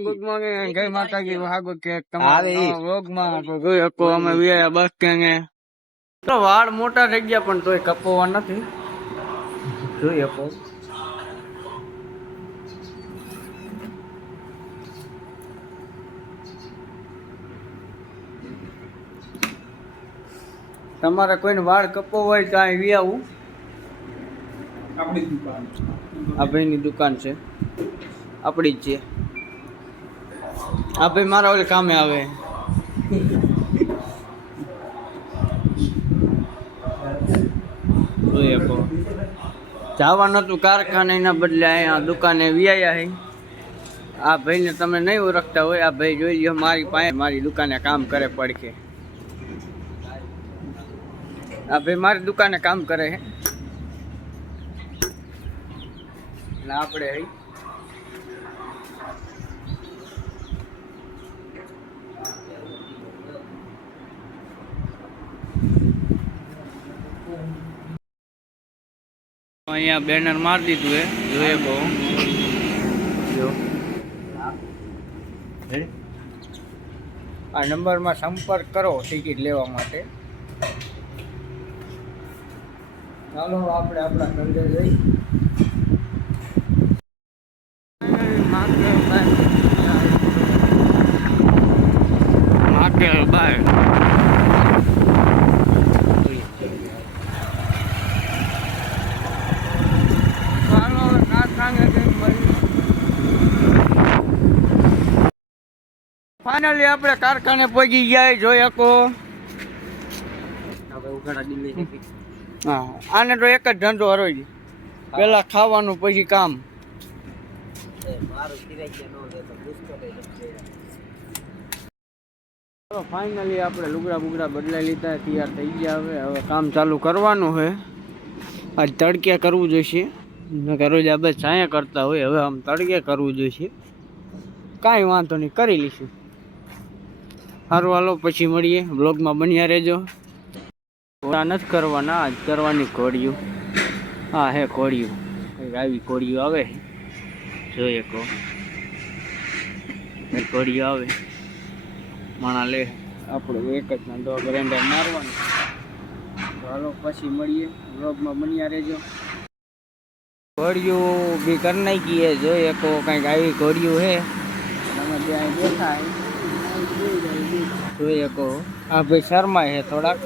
Good morning, જય માતાજી. હાગો કે તમારા વ્લોગમાં તો જોઈ શકો અમે વ્યાયા બસ સ્ટેન્ડે. તો વાળ મોટા થઈ ગયા પણ તોય કપવા નથી. જોઈ શકો તમારે કોઈને વાળ કપવો હોય તો અહીં વ્યાવું. આપણી દુકાન, આ ભાઈની દુકાન છે, આપણી જ છે. આ ભાઈ મારા ઓલે કામે આવે. જવાનું હતું કારખાને, એના બદલે અહીંયા દુકાને વ્યાયા હે. આ ભાઈને તમે નહીં ઓળખતા હોય, આ ભાઈ જોઈ લો મારી પાસે મારી દુકાને કામ કરે પડખે. આ ભાઈ મારી દુકાને કામ કરે છે ને આપણે હઈ અહીંયા બેનર મારી દીધું હે. જોઈએ બહુ જો આ નંબરમાં સંપર્ક કરો ટિકિટ લેવા માટે. ચાલો આપણે આપણા ધંધે જઈ. ફાઇનલી આપણે કારખાને પહોંચી ગયા. જોઈ શકો હા, આને તો એક જ ધંધો હરોય, પેલા ખાવાનું પછી કામ. ફાઇનલી આપણે લુગડા બુગડા બદલાઈ લીધા, તૈયાર થઈ ગયા. હવે કામ ચાલુ કરવાનું છે. આજ તડકે કરવું જોઈશે, રોજ આપણે છાયા કરતા હોય, હવે આમ તડકે કરવું જોઈશે. કાંઈ વાંધો નહીં, કરી લઈશું. સારું હાલો, પછી મળીએ. બ્લોગમાં બન્યા રહેજો. નથી કરવાના, આજ કરવાની કોળિયું. હા હે કોળિયું, કંઈક આવી કોળિયું આવે. જોઈએ કહો કોળિયું આવે, માણા લે. આપણે એક જ ધંધો ગ્રેન્ડર મારવાનું. હાલો પછી મળીએ. બ્લોગમાં બન્યા રહેજો. કોળિયું બી કરી નાખીએ. જોઈએ કહો કંઈક આવી કોળિયું હે. તમે ત્યાં બેઠા જોઈએ કહો. આ ભાઈ શર્મા છે થોડાક.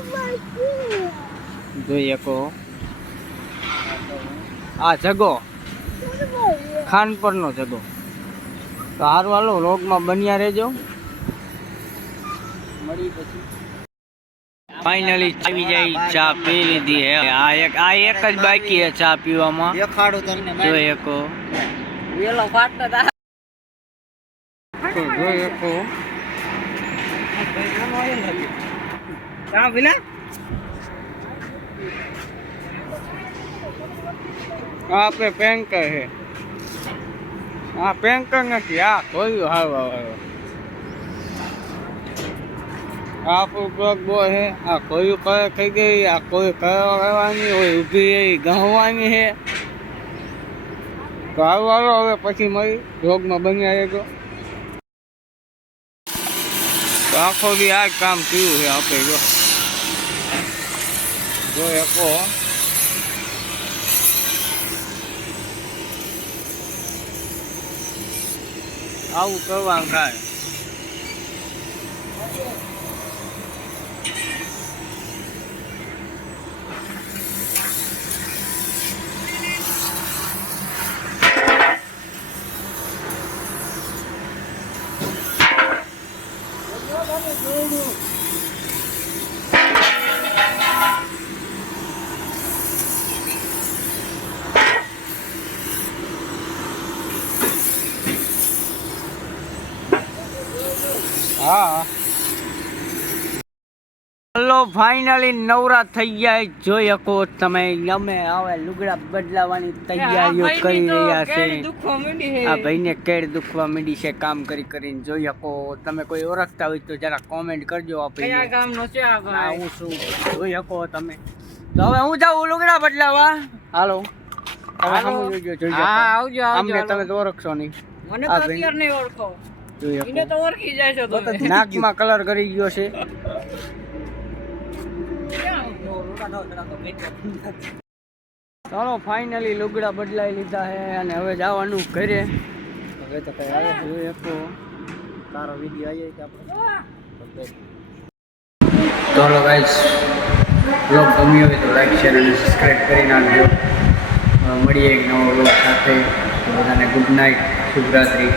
જોઈએ કહો આ જગો ખાનપરનો જગો. તો હારું હાલો, વ્લોગમાં બન્યા રહેજો. મળી પછી ફાઇનલી આવી જાય. ચા પી લીધી હે. આ એક જ બાકી હે ચા પીવામાં. દેખાડો તમને. જોઈએ કહો વેલો ફાટતા તો જોઈએ કહો આપણે પેન્કર છે. હા પેન્કર નથી, આ કોયું હાવ આપણું બ્લોક બો છે. આ કોયું કરે થઈ ગઈ. આ કોઈ કરવાની હોય ઊભી ગહવાની છે. તો હારું હાલો, હવે પછી મળી. બ્લોગમાં બન્યા રહેજો. તો આખો બી આ જ કામ કર્યું છે આપણે. જો એકો આવું કરવાનું થાય. હા હલો, ફાઇનલી નવરા થઈ ગયા. જોઈ શકો તમે, અમે હવે લુગડા બદલાવાની તૈયારીઓ કરી રહ્યા છે. આ ભાઈને કેડ દુખવા માંડી છે કામ કરી કરીને. જોઈ શકો તમે, કોઈ ઓળખતા હોય તો જરા કોમેન્ટ કરજો. હું શું જોઈ શકો તમે. તો હવે હું જાઉં લુગડા બદલાવા. હાલો તમે આવજો. અમને તમે તો ઓળખશો નહીં. મને તો અત્યારે નહીં ઓળખો. જોઈ શકો. એને તો ઓળખી જાય છે તો નાકમાં કલર કરી ગયો છે. ચાલો ફાઇનલી લુગડા બદલાઈ લીધા છે અને હવે જવાનું ઘરે. હવે તો કઈ આવે જોઈ શકો. સારો વિડીયો આવી કે આપણે. ચાલો ગાઈસ, બ્લોગ ગમ્યો હોય તો લાઈક શેર અને સબસ્ક્રાઈબ કરી નાખજો. મળીએ એક નવો બ્લોગ સાથે. બધાને ગુડ નાઇટ, શુભરાત્રી.